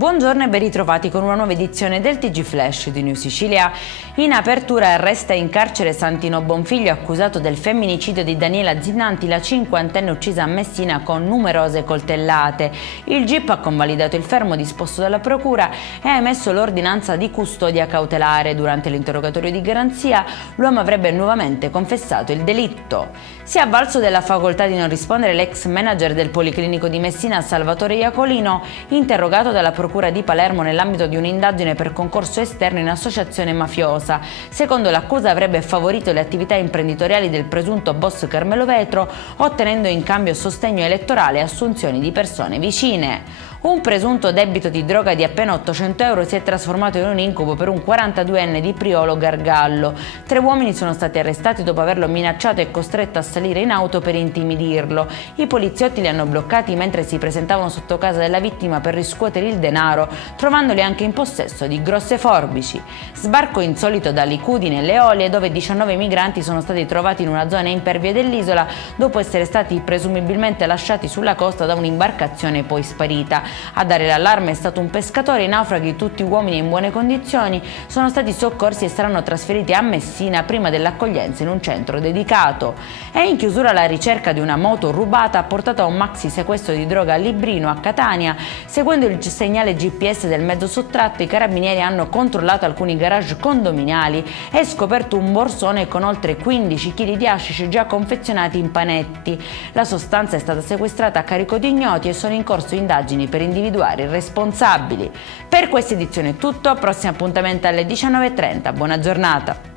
Buongiorno e ben ritrovati con una nuova edizione del TG Flash di New Sicilia. In apertura arresta in carcere Santino Bonfiglio, accusato del femminicidio di Daniela Zinnanti, la cinquantenne uccisa a Messina con numerose coltellate. Il GIP ha convalidato il fermo disposto dalla procura e ha emesso l'ordinanza di custodia cautelare. Durante l'interrogatorio di garanzia l'uomo avrebbe nuovamente confessato il delitto. Si è avvalso della facoltà di non rispondere l'ex manager del Policlinico di Messina Salvatore Iacolino, interrogato dalla Procura di Palermo nell'ambito di un'indagine per concorso esterno in associazione mafiosa. Secondo l'accusa avrebbe favorito le attività imprenditoriali del presunto boss Carmelo Vetro, ottenendo in cambio sostegno elettorale e assunzioni di persone vicine. Un presunto debito di droga di appena 800 euro si è trasformato in un incubo per un 42enne di Priolo Gargallo. 3 uomini sono stati arrestati dopo averlo minacciato e costretto a salire in auto per intimidirlo. I poliziotti li hanno bloccati mentre si presentavano sotto casa della vittima per riscuotere il denaro, trovandoli anche in possesso di grosse forbici. Sbarco insolito da Licudi nelle Eolie, dove 19 migranti sono stati trovati in una zona impervia dell'isola dopo essere stati presumibilmente lasciati sulla costa da un'imbarcazione poi sparita. A dare l'allarme è stato un pescatore. I naufraghi, tutti uomini in buone condizioni, sono stati soccorsi e saranno trasferiti a Messina prima dell'accoglienza in un centro dedicato. È in chiusura la ricerca di una moto rubata ha portato a un maxi sequestro di droga a Librino, a Catania. Seguendo il segnale GPS del mezzo sottratto, i carabinieri hanno controllato alcuni garage condominiali e scoperto un borsone con oltre 15 kg di hashish già confezionati in panetti. La sostanza è stata sequestrata a carico di ignoti e sono in corso indagini per individuare i responsabili. Per questa edizione è tutto, prossimo appuntamento alle 19:30. Buona giornata.